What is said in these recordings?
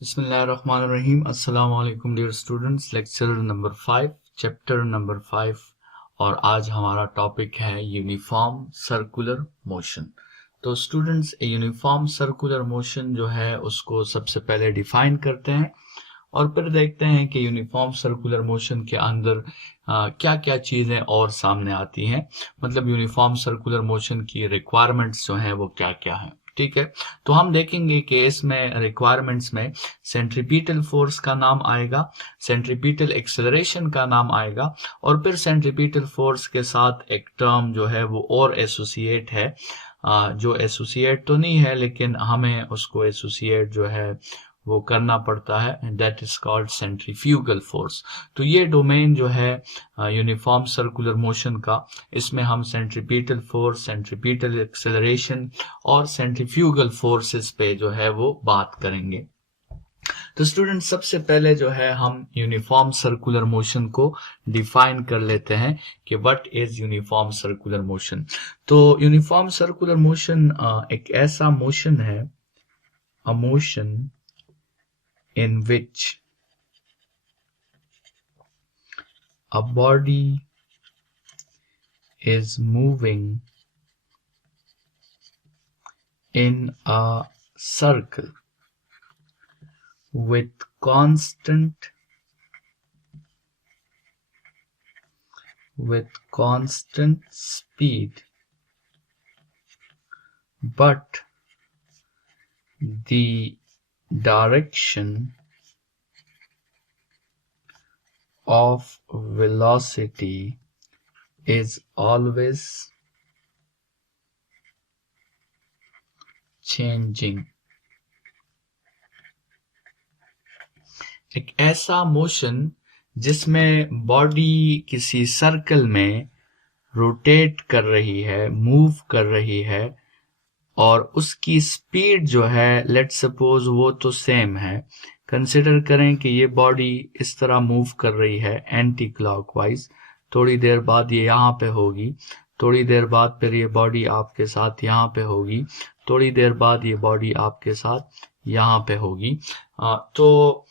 बिस्मिल्लाहिर्रहमानिर्रहीम। अस्सलाम वालेकुम dear students. Lecture number 5, chapter number 5 और आज हमारा टॉपिक है यूनिफॉर्म सर्कुलर मोशन। तो स्टूडेंट्स, यूनिफॉर्म सर्कुलर मोशन जो है उसको सबसे पहले डिफाइन करते हैं और फिर देखते हैं कि यूनिफॉर्म सर्कुलर मोशन के अंदर क्या क्या चीज़ें और सामने आती हैं, मतलब यूनिफॉर्म सर्कुलर मोशन की रिक्वायरमेंट्स जो हैं वो क्या क्या हैं। ठीक है, तो हम देखेंगे कि इसमें रिक्वायरमेंट्स में सेंट्रीपिटल फोर्स का नाम आएगा, सेंट्रीपिटल एक्सेलरेशन का नाम आएगा और फिर सेंट्रीपिटल फोर्स के साथ एक टर्म जो है वो और एसोसिएट है, जो एसोसिएट तो नहीं है लेकिन हमें उसको एसोसिएट जो है वो करना पड़ता है, that is called centrifugal force. तो ये डोमेन जो है यूनिफॉर्म सर्कुलर मोशन का, इसमें हम सेंट्रीपिटल फोर्स, सेंट्रीपिटल एक्सेलरेशन और सेंट्रीफ्यूगल फोर्सेस पे जो है वो बात करेंगे। तो स्टूडेंट, सबसे पहले जो है हम यूनिफॉर्म सर्कुलर मोशन को डिफाइन कर लेते हैं कि what is uniform circular motion. तो यूनिफॉर्म सर्कुलर मोशन एक ऐसा मोशन है, a motion in which a body is moving in a circle with constant speed, but the direction of velocity is always changing। एक ऐसा motion जिसमें body किसी circle में rotate कर रही है, मूव कर रही है और उसकी स्पीड जो है, लेट्स सपोज वो तो सेम है। कंसिडर करें कि ये बॉडी इस तरह मूव कर रही है एंटी क्लॉकवाइज, थोड़ी देर बाद ये यहाँ पे होगी, थोड़ी देर बाद फिर ये बॉडी आपके साथ यहाँ पे होगी, थोड़ी देर बाद ये बॉडी आपके साथ यहाँ पे होगी। तो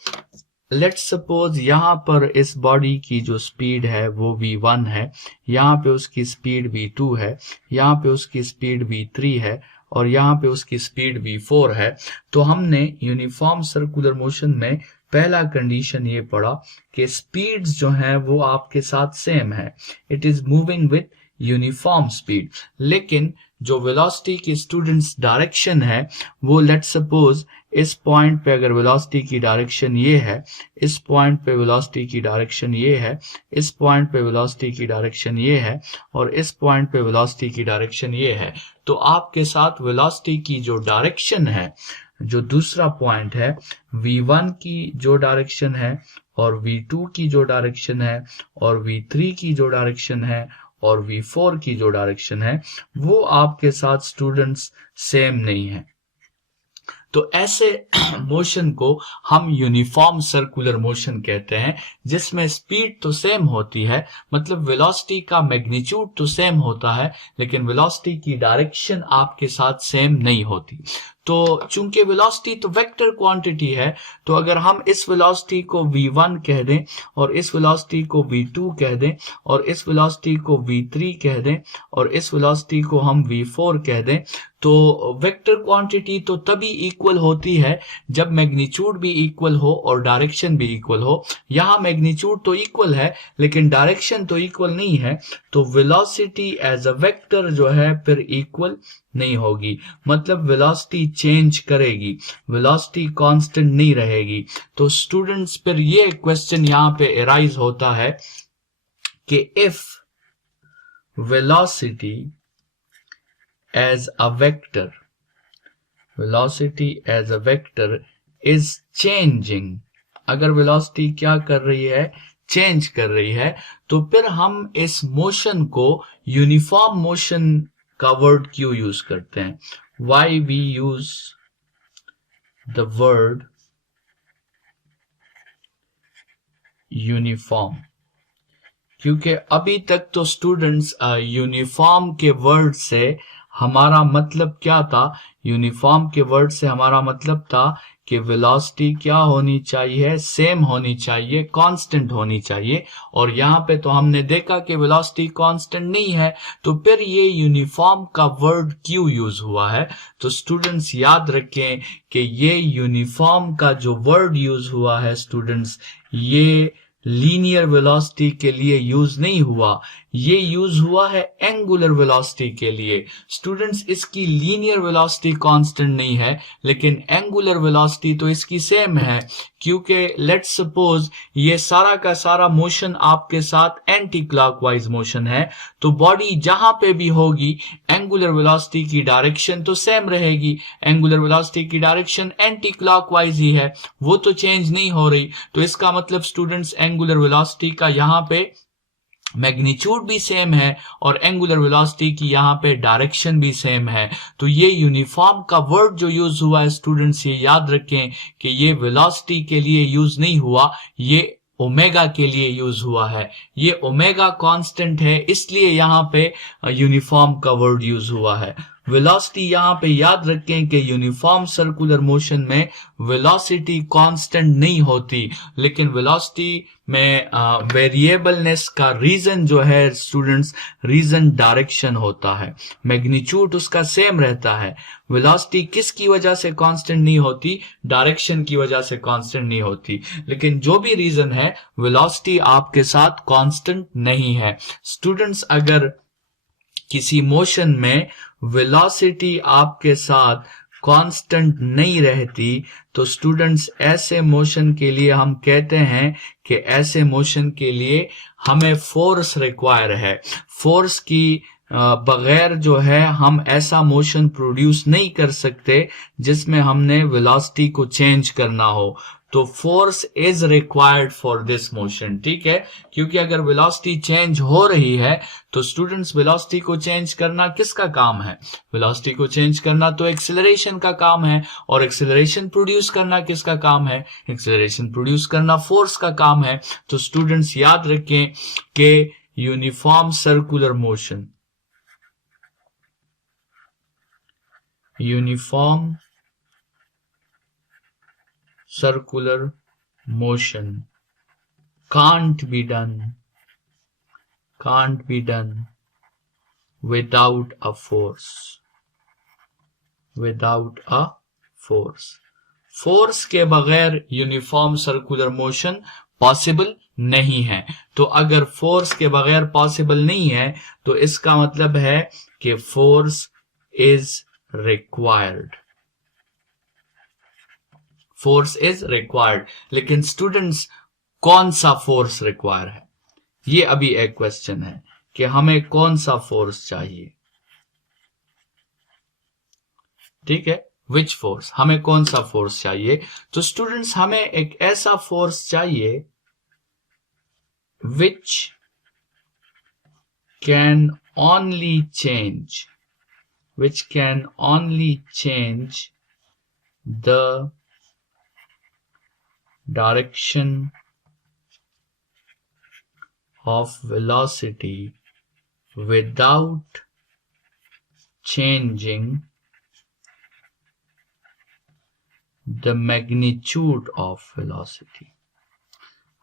लेट्स सपोज यहाँ पर इस बॉडी की जो स्पीड है वो v1 है, यहाँ पे उसकी स्पीड v2 है, यहाँ पे उसकी स्पीड v3 है और यहाँ पे उसकी स्पीड v4 है। तो हमने यूनिफॉर्म सर्कुलर मोशन में पहला कंडीशन ये पढ़ा कि स्पीड्स जो हैं वो आपके साथ सेम है, it is moving with uniform speed. लेकिन जो वेलोसिटी की स्टूडेंट्स डायरेक्शन है वो लेट्स सपोज इस पॉइंट पे अगर वेलोसिटी की डायरेक्शन ये है, इस पॉइंट पे वेलोसिटी की डायरेक्शन ये है, इस पॉइंट पे वेलोसिटी की डायरेक्शन ये है और इस पॉइंट पे वेलोसिटी की डायरेक्शन ये है, तो आपके साथ वेलोसिटी की जो डायरेक्शन है, जो दूसरा पॉइंट है, v1 की जो डायरेक्शन है और v2 की जो डायरेक्शन है और v3 की जो डायरेक्शन है और v4 की जो डायरेक्शन है, वो आपके साथ स्टूडेंट्स सेम नहीं है। तो ऐसे मोशन को हम यूनिफॉर्म सर्कुलर मोशन कहते हैं, जिसमें स्पीड तो सेम होती है, मतलब वेलोसिटी का मैग्नीट्यूड तो सेम होता है लेकिन वेलोसिटी की डायरेक्शन आपके साथ सेम नहीं होती। तो चूंकि वेलोसिटी तो वेक्टर क्वांटिटी है, तो अगर हम इस वेलोसिटी को v1 कह दें और इस वेलोसिटी को v2 कह दें और इस वेलोसिटी को v3 कह दें और इस वेलोसिटी को हम v4 कह दें, तो वेक्टर क्वांटिटी तो तभी इक्वल होती है जब मैग्नीट्यूड भी इक्वल हो और डायरेक्शन भी इक्वल हो। यहाँ मैग्नीट्यूड तो इक्वल है लेकिन डायरेक्शन तो इक्वल नहीं है, तो वेलोसिटी एज अ वेक्टर जो है फिर इक्वल नहीं होगी, मतलब वेलोसिटी चेंज करेगी, वेलोसिटी कांस्टेंट नहीं रहेगी। तो स्टूडेंट्स, फिर ये क्वेश्चन यहाँ पे अराइज होता है कि if velocity as a vector, velocity as a vector is changing, अगर velocity क्या कर रही है, चेंज कर रही है, तो फिर हम इस मोशन को यूनिफॉर्म मोशन का वर्ड क्यों यूज करते हैं? Why we use the word uniform? क्योंकि अभी तक तो स्टूडेंट्स यूनिफॉर्म के वर्ड से हमारा मतलब क्या था? यूनिफॉर्म के वर्ड से हमारा मतलब था कि वेलोसिटी क्या होनी चाहिए, सेम होनी चाहिए, कांस्टेंट होनी चाहिए। और यहाँ पे तो हमने देखा कि वेलोसिटी कांस्टेंट नहीं है, तो फिर ये यूनिफॉर्म का वर्ड क्यों यूज हुआ है? तो स्टूडेंट्स याद रखें कि ये यूनिफॉर्म का जो वर्ड यूज हुआ है स्टूडेंट्स, ये लीनियर वेलोसिटी के लिए यूज नहीं हुआ, ये यूज हुआ है एंगुलर वेलोसिटी के लिए। स्टूडेंट्स, इसकी लीनियर वेलोसिटी कांस्टेंट नहीं है, लेकिन एंगुलर वेलोसिटी तो इसकी सेम है, क्योंकि लेट्स सपोज ये सारा का सारा मोशन आपके साथ एंटी क्लॉकवाइज मोशन है, तो बॉडी जहां पे भी होगी एंगुलर वेलोसिटी की डायरेक्शन तो सेम रहेगी। एंगुलर वेलोसिटी की डायरेक्शन एंटी क्लॉकवाइज ही है, वो तो चेंज नहीं हो रही। तो इसका मतलब स्टूडेंट्स, एंगुलर वेलोसिटी का यहाँ पे मैग्नीट्यूड भी सेम है और एंगुलर वेलोसिटी की यहाँ पे डायरेक्शन भी सेम है। तो ये यूनिफॉर्म का वर्ड जो यूज हुआ है स्टूडेंट्स, ये याद रखें कि ये वेलोसिटी के लिए यूज नहीं हुआ, ये ओमेगा के लिए यूज हुआ है। ये ओमेगा कांस्टेंट है, इसलिए यहाँ पे यूनिफॉर्म का वर्ड यूज हुआ है। वेलोसिटी यहाँ पे याद रखें कि यूनिफॉर्म सर्कुलर मोशन में वेलोसिटी कांस्टेंट नहीं होती, लेकिन वेलोसिटी में वेरिएबलनेस का रीजन जो है स्टूडेंट्स, रीजन डायरेक्शन होता है, मैग्नीट्यूड उसका सेम रहता है। वेलोसिटी किसकी वजह से कांस्टेंट नहीं होती? डायरेक्शन की वजह से कांस्टेंट नहीं होती। लेकिन जो भी रीजन है, वेलोसिटी आपके साथ कांस्टेंट नहीं है। स्टूडेंट्स, अगर किसी मोशन में वेलोसिटी आपके साथ कांस्टेंट नहीं रहती, तो स्टूडेंट्स ऐसे मोशन के लिए हम कहते हैं कि ऐसे मोशन के लिए हमें फोर्स रिक्वायर है। फोर्स की बगैर जो है हम ऐसा मोशन प्रोड्यूस नहीं कर सकते जिसमें हमने वेलोसिटी को चेंज करना हो। तो force is required for this motion, ठीक है? क्योंकि अगर वेलोसिटी चेंज हो रही है तो स्टूडेंट्स, वेलोसिटी को चेंज करना किसका काम है? वेलोसिटी को चेंज करना तो एक्सेलरेशन का काम है, और एक्सेलरेशन प्रोड्यूस करना किसका काम है? एक्सेलरेशन प्रोड्यूस करना फोर्स का काम है। तो स्टूडेंट्स याद रखें कि uniform circular motion, uniform circular motion can't be done without a force, force के बगैर यूनिफॉर्म सर्कुलर मोशन पॉसिबल नहीं है। तो अगर फोर्स के बगैर पॉसिबल नहीं है, तो इसका मतलब है कि force is required, force is required. लेकिन स्टूडेंट्स, कौन सा फोर्स रिक्वायर है? ये अभी एक क्वेश्चन है कि हमें कौन सा फोर्स चाहिए, ठीक है? विच फोर्स, हमें कौन सा फोर्स चाहिए? तो स्टूडेंट्स, हमें एक ऐसा फोर्स चाहिए which can only change the direction of velocity without changing the magnitude of velocity।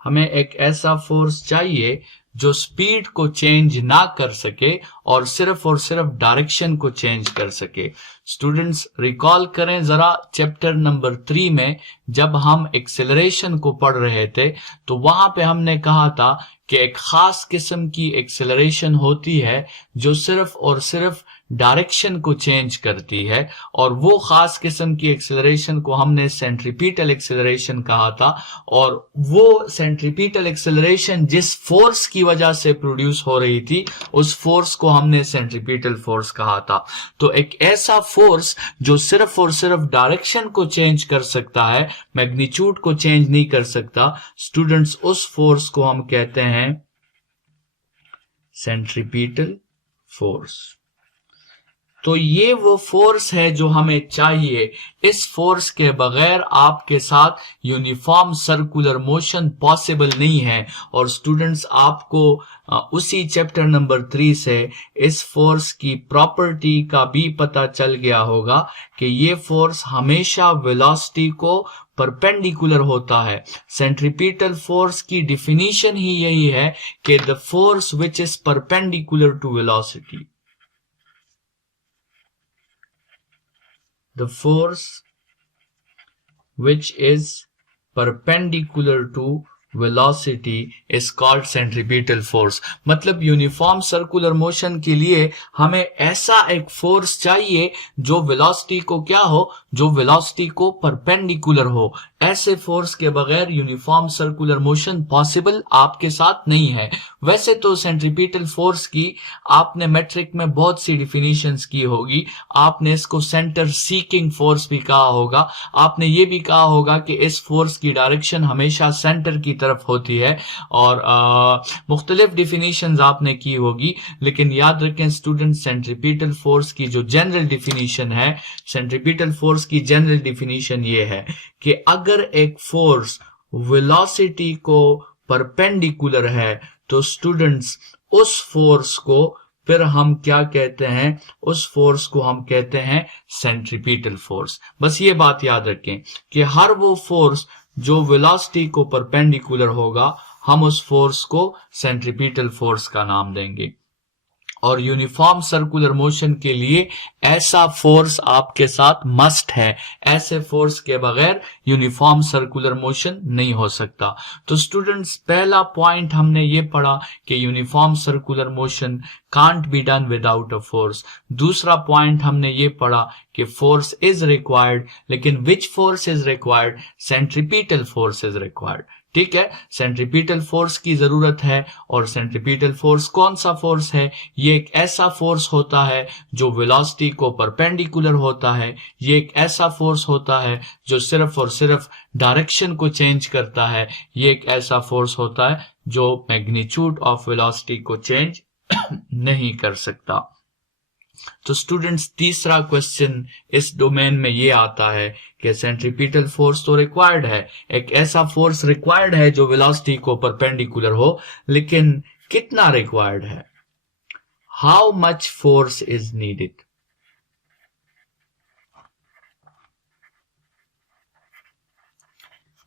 हमें एक ऐसा फोर्स चाहिए जो स्पीड को चेंज ना कर सके और सिर्फ डायरेक्शन को चेंज कर सके। स्टूडेंट्स, रिकॉल करें जरा चैप्टर नंबर 3 में जब हम एक्सेलरेशन को पढ़ रहे थे, तो वहां पे हमने कहा था कि एक खास किस्म की एक्सेलरेशन होती है जो सिर्फ और सिर्फ डायरेक्शन को चेंज करती है, और वो खास किस्म की एक्सेलरेशन को हमने सेंट्रीपिटल एक्सेलरेशन कहा था। और वो सेंट्रीपिटल एक्सेलरेशन जिस फोर्स की वजह से प्रोड्यूस हो रही थी, उस फोर्स को हमने सेंट्रीपिटल फोर्स कहा था। तो एक ऐसा फोर्स जो सिर्फ और सिर्फ डायरेक्शन को चेंज कर सकता है, मैग्नीट्यूड को चेंज नहीं कर सकता, स्टूडेंट्स, उस फोर्स को हम कहते हैं सेंट्रीपिटल फोर्स। तो ये वो फोर्स है जो हमें चाहिए। इस फोर्स के बगैर आपके साथ यूनिफॉर्म सर्कुलर मोशन पॉसिबल नहीं है। और स्टूडेंट्स, आपको उसी चैप्टर नंबर 3 से इस फोर्स की प्रॉपर्टी का भी पता चल गया होगा कि ये फोर्स हमेशा वेलोसिटी को परपेंडिकुलर होता है। सेंट्रीपिटल फोर्स की डिफिनीशन ही यही है कि the force which is perpendicular to velocity, the force which is perpendicular to velocity is called centripetal force। मतलब यूनिफॉर्म सर्कुलर मोशन के लिए हमें ऐसा एक फोर्स चाहिए जो वेलोसिटी को क्या हो, जो वेलोसिटी को परपेंडिकुलर हो। ऐसे फोर्स के बगैर यूनिफॉर्म सर्कुलर मोशन पॉसिबल आपके साथ नहीं है। वैसे तो सेंट्रीपिटल फोर्स की आपने मैट्रिक में बहुत सी डिफिनीशंस की होगी। आपने इसको सेंटर सीकिंग फोर्स भी कहा होगा। आपने ये भी कहा होगा कि इस फोर्स की डायरेक्शन हमेशा सेंटर की तरफ होती है, और मुख्तलिफ डिफिनीशंस आपने की होगी। लेकिन याद रखें स्टूडेंट, सेंट्रीपिटल फोर्स की जो जनरल डिफिनीशन है, सेंट्रीपिटल फोर्स की जनरल डिफिनीशन ये है कि अगर एक फोर्स वेलोसिटी को परपेंडिकुलर है तो स्टूडेंट्स उस फोर्स को फिर हम क्या कहते हैं, उस फोर्स को हम कहते हैं सेंट्रीपिटल फोर्स। बस ये बात याद रखें कि हर वो फोर्स जो वेलोसिटी को परपेंडिकुलर होगा, हम उस फोर्स को सेंट्रीपिटल फोर्स का नाम देंगे। और यूनिफॉर्म सर्कुलर मोशन के लिए ऐसा फोर्स आपके साथ मस्ट है। ऐसे फोर्स के बगैर यूनिफॉर्म सर्कुलर मोशन नहीं हो सकता। तो स्टूडेंट्स, पहला पॉइंट हमने ये पढ़ा कि uniform circular motion can't be done without a force. दूसरा पॉइंट हमने ये पढ़ा कि फोर्स इज रिक्वायर्ड, लेकिन which force is required? Centripetal force is required. ठीक है, सेंट्रीपिटल फोर्स की जरूरत है। और सेंट्रीपिटल फोर्स कौन सा फोर्स है? ये एक ऐसा फोर्स होता है जो वेलोसिटी को परपेंडिकुलर होता है। ये एक ऐसा फोर्स होता है जो सिर्फ और सिर्फ डायरेक्शन को चेंज करता है। ये एक ऐसा फोर्स होता है जो मैग्नीट्यूड ऑफ वेलोसिटी को चेंज नहीं कर सकता। तो स्टूडेंट्स, तीसरा क्वेश्चन इस डोमेन में ये आता है कि सेंट्रीपिटल फोर्स तो रिक्वायर्ड है, एक ऐसा फोर्स रिक्वायर्ड है जो वेलोसिटी को परपेंडिकुलर हो, लेकिन कितना रिक्वायर्ड है? How much force is needed?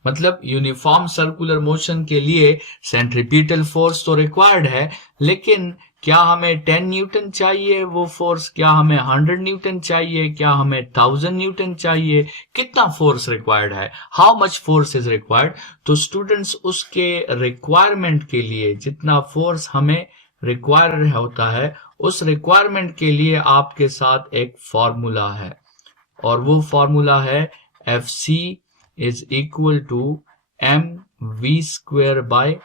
मतलब यूनिफॉर्म सर्कुलर मोशन के लिए सेंट्रीपिटल फोर्स तो रिक्वायर्ड है, लेकिन क्या हमें 10 न्यूटन चाहिए वो फोर्स? क्या हमें 100 न्यूटन चाहिए? क्या हमें 1000 न्यूटन चाहिए? कितना फोर्स रिक्वायर्ड है? How much force is required? तो स्टूडेंट्स, उसके रिक्वायरमेंट के लिए जितना फोर्स हमें रिक्वायर होता है, उस रिक्वायरमेंट के लिए आपके साथ एक फॉर्मूला है, और वो फॉर्मूला है Fc is equal to mv² by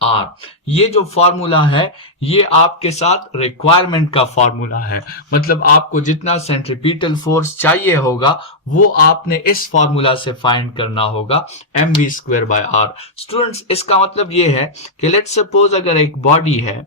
R. ये जो फॉर्मूला है ये आपके साथ रिक्वायरमेंट का फॉर्मूला है। मतलब आपको जितना सेंट्रीपिटल फोर्स चाहिए होगा वो आपने इस फॉर्मूला से फाइंड करना होगा, mv² बाय आर। स्टूडेंट्स, इसका मतलब ये है कि लेट्स सपोज अगर एक बॉडी है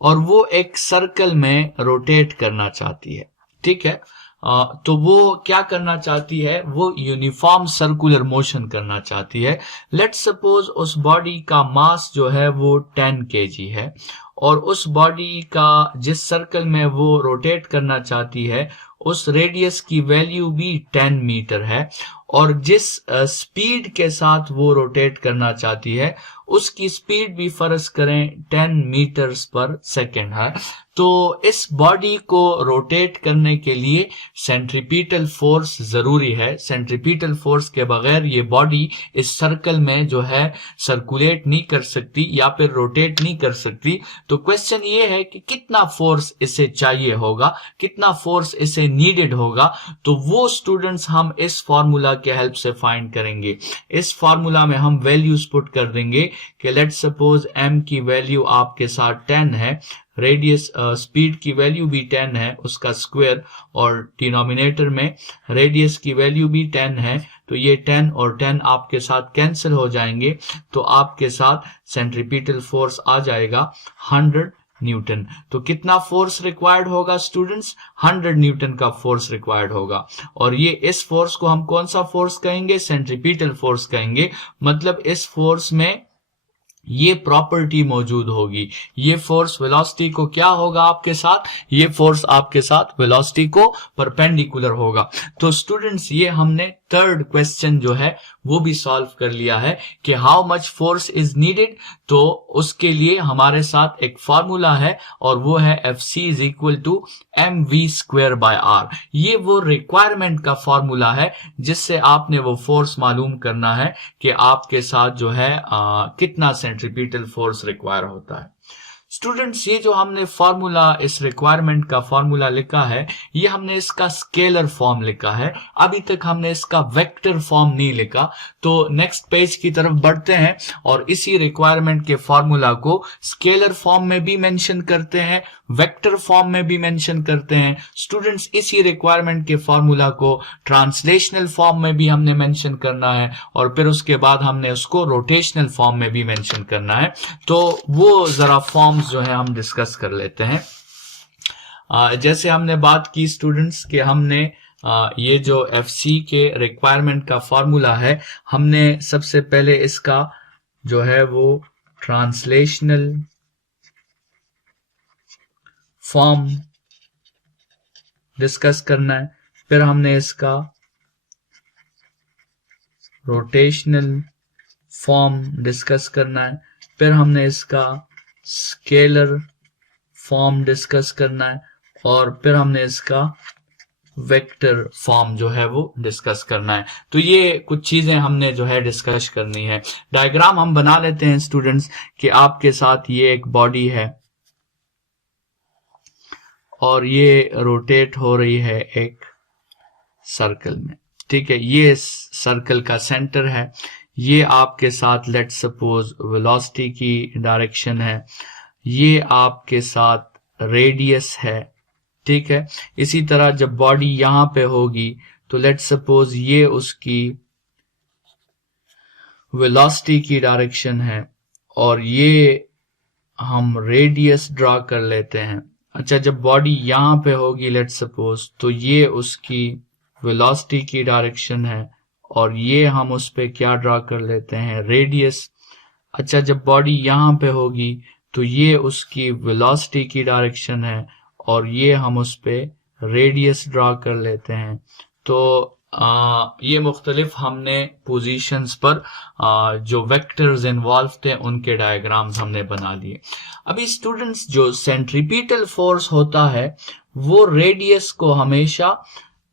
और वो एक सर्कल में रोटेट करना चाहती है, ठीक है, तो वो क्या करना चाहती है? वो यूनिफॉर्म सर्कुलर मोशन करना चाहती है। लेट्स सपोज उस बॉडी का मास जो है वो 10 kg है, और उस बॉडी का जिस सर्कल में वो रोटेट करना चाहती है उस रेडियस की वैल्यू भी 10 मीटर है, और जिस स्पीड के साथ वो रोटेट करना चाहती है उसकी स्पीड भी फर्ज करें 10 मीटर्स पर सेकेंड है। तो इस बॉडी को रोटेट करने के लिए सेंट्रीपिटल फोर्स जरूरी है। सेंट्रीपिटल फोर्स के बगैर ये बॉडी इस सर्कल में जो है सर्कुलेट नहीं कर सकती या फिर रोटेट नहीं कर सकती। तो क्वेश्चन ये है कि कितना फोर्स इसे चाहिए होगा, कितना फोर्स इसे नीडेड होगा। तो वो स्टूडेंट्स हम इस फॉर्मूला के हेल्प से फाइंड करेंगे। इस फॉर्मूला में हम वैल्यूज पुट कर देंगे कि लेट्स सपोज m की वैल्यू आपके साथ 10 है, रेडियस स्पीड की वैल्यू भी 10 है उसका स्क्वायर, और डिनोमिनेटर में रेडियस की वैल्यू भी 10 है। तो ये 10 और 10 आपके साथ कैंसिल हो जाएंगे, तो आपके साथ सेंट्रीपिटल फोर्स आ जाएगा 100 न्यूटन। तो कितना फोर्स रिक्वायर्ड होगा स्टूडेंट्स? 100 न्यूटन का फोर्स रिक्वायर्ड होगा। और ये इस फोर्स को हम कौन सा फोर्स कहेंगे? सेंट्रीपिटल फोर्स कहेंगे। मतलब इस फोर्स में ये प्रॉपर्टी मौजूद होगी। ये फोर्स वेलोसिटी को क्या होगा आपके साथ? ये फोर्स आपके साथ वेलोसिटी को परपेंडिकुलर होगा। तो स्टूडेंट्स ये हमने थर्ड क्वेश्चन जो है वो भी सॉल्व कर लिया है कि how much force is needed. तो उसके लिए हमारे साथ एक फॉर्मूला है और वो है Fc is equal to mv²/r। ये वो रिक्वायरमेंट का फॉर्मूला है जिससे आपने वो फोर्स मालूम करना है कि आपके साथ जो है कितना सेंट्रीपिटल फोर्स रिक्वायर होता है। स्टूडेंट्स ये जो हमने फॉर्मूला, इस रिक्वायरमेंट का फॉर्मूला लिखा है, ये हमने इसका स्केलर फॉर्म लिखा है, अभी तक हमने इसका वेक्टर फॉर्म नहीं लिखा। तो नेक्स्ट पेज की तरफ बढ़ते हैं और इसी रिक्वायरमेंट के फॉर्मूला को स्केलर फॉर्म में भी मेंशन करते हैं, वेक्टर फॉर्म में भी मेंशन करते हैं। स्टूडेंट्स इसी रिक्वायरमेंट के फॉर्मूला को ट्रांसलेशनल फॉर्म में भी हमने मेंशन करना है और फिर उसके बाद हमने उसको रोटेशनल फॉर्म में भी मेंशन करना है। तो वो जरा फॉर्म्स जो है हम डिस्कस कर लेते हैं। जैसे हमने बात की स्टूडेंट्स कि हमने ये जो FC के रिक्वायरमेंट का फॉर्मूला है, हमने सबसे पहले इसका जो है वो ट्रांसलेशनल फॉर्म डिस्कस करना है, फिर हमने इसका रोटेशनल फॉर्म डिस्कस करना है, फिर हमने इसका स्केलर फॉर्म डिस्कस करना है और फिर हमने इसका वेक्टर फॉर्म जो है वो डिस्कस करना है। तो ये कुछ चीजें हमने जो है डिस्कस करनी है। डायग्राम हम बना लेते हैं स्टूडेंट्स कि आपके साथ ये एक बॉडी है और ये रोटेट हो रही है एक सर्कल में, ठीक है। ये सर्कल का सेंटर है, ये आपके साथ लेट्स सपोज वेलोसिटी की डायरेक्शन है, ये आपके साथ रेडियस है, ठीक है। इसी तरह जब बॉडी यहां पे होगी तो लेट्स सपोज ये उसकी वेलोसिटी की डायरेक्शन है और ये हम रेडियस ड्रा कर लेते हैं। अच्छा, जब बॉडी यहां पे होगी लेट्स सपोज तो ये उसकी वेलोसिटी की डायरेक्शन है और ये हम उस पे क्या ड्रा कर लेते हैं? रेडियस। अच्छा, जब बॉडी यहां पे होगी तो ये उसकी वेलोसिटी की डायरेक्शन है और ये हम उस पे रेडियस ड्रा कर लेते हैं। तो ये मुख्तलिफ हमने पोजीशंस पर जो वेक्टर्स इन्वॉल्व थे उनके डायग्राम्स हमने बना लिए। अभी स्टूडेंट्स जो सेंट्रीपिटल फोर्स होता है वो रेडियस को हमेशा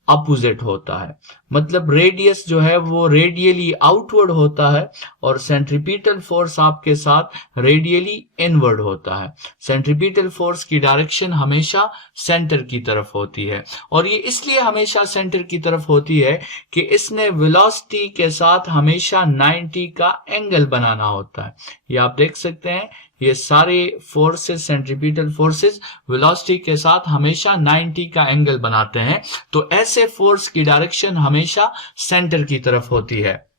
अपोजिट होता है, मतलब रेडियस जो है वो रेडियली आउटवर्ड होता है और सेंट्रीपिटल फोर्स आपके साथ रेडियली इनवर्ड होता है। सेंट्रीपिटल फोर्स की डायरेक्शन हमेशा सेंटर की तरफ होती है और ये इसलिए हमेशा सेंटर की तरफ होती है कि इसने वेलोसिटी के साथ हमेशा 90 का एंगल बनाना होता है। ये आप देख सकते हैं, ये सारे फोर्सेस, सेंट्रीपिटल फोर्सेस वेलोसिटी के साथ हमेशा 90 का एंगल बनाते हैं। तो ऐसे फोर्स की डायरेक्शन हमेशा सेंटर की तरफ होती है।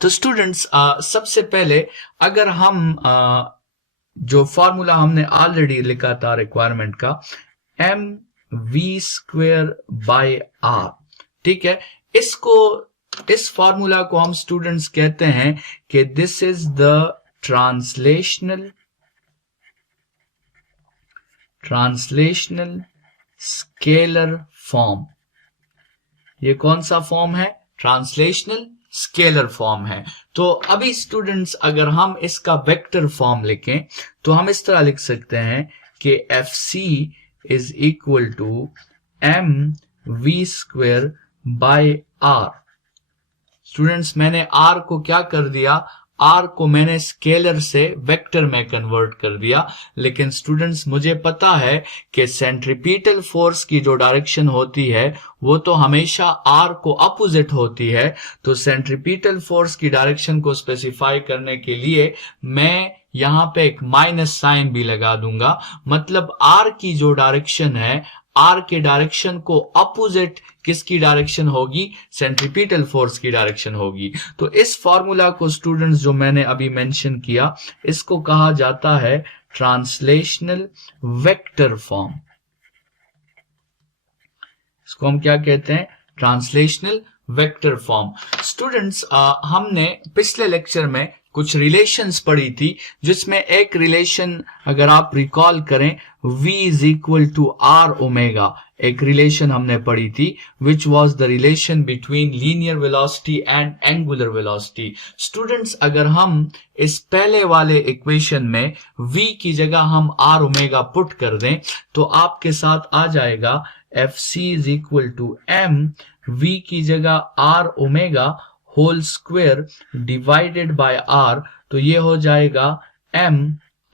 तो स्टूडेंट्स सबसे पहले अगर हम जो फॉर्मूला हमने ऑलरेडी लिखा था रिक्वायरमेंट का, mv²/r, ठीक है, इस फॉर्मूला को हम स्टूडेंट्स कहते हैं कि this is the translational scalar form. ये कौन सा फॉर्म है? ट्रांसलेशनल स्केलर फॉर्म है। तो अभी स्टूडेंट्स अगर हम इसका वेक्टर फॉर्म लिखें तो हम इस तरह लिख सकते हैं कि Fc is equal to mv²/r। Students मैंने r को क्या कर दिया? r को मैंने स्केलर से वेक्टर में कन्वर्ट कर दिया, लेकिन स्टूडेंट्स मुझे पता है कि सेंट्रीपिटल फोर्स की जो डायरेक्शन होती है वो तो हमेशा r को अपोजिट होती है। तो सेंट्रीपिटल फोर्स की डायरेक्शन को स्पेसिफाई करने के लिए मैं यहां पे एक माइनस साइन भी लगा दूंगा, मतलब r की जो डायरेक्शन है, आर के डायरेक्शन को अपोजिट किसकी डायरेक्शन होगी, सेंट्रीपिटल फोर्स की डायरेक्शन होगी। तो इस फॉर्मूला को स्टूडेंट्स जो मैंने अभी मेंशन किया, इसको कहा जाता है ट्रांसलेशनल वेक्टर फॉर्म। इसको हम क्या कहते हैं, ट्रांसलेशनल वेक्टर फॉर्म। स्टूडेंट्स हमने पिछले लेक्चर में कुछ रिलेशंस पढ़ी थी, जिसमें एक रिलेशन अगर आप रिकॉल करें, v is equal to R omega, एक रिलेशन हमने पढ़ी थी, which was the relation between linear velocity and angular velocity. Students अगर हम इस पहले वाले इक्वेशन में v की जगह हम आर ओमेगा पुट कर दें, तो आपके साथ आ जाएगा F C is equal to M v की जगह R omega whole square divided by R, तो ये हो जाएगा m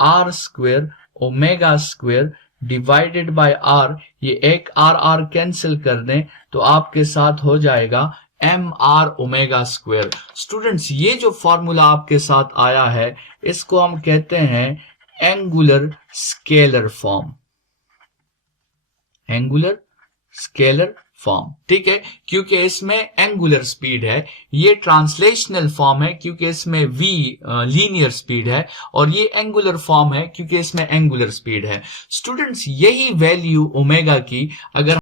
R square omega square divided by R. ये एक आर आर कैंसिल कर दें तो आपके साथ हो जाएगा M R omega square. Students ये जो फॉर्मूला आपके साथ आया है, इसको हम कहते हैं angular scalar form, angular scalar form. ठीक है, क्योंकि इसमें एंगुलर स्पीड है। ये ट्रांसलेशनल फॉर्म है क्योंकि इसमें v लीनियर स्पीड है, और ये एंगुलर फॉर्म है क्योंकि इसमें एंगुलर स्पीड है। स्टूडेंट्स यही वैल्यू ओमेगा की अगर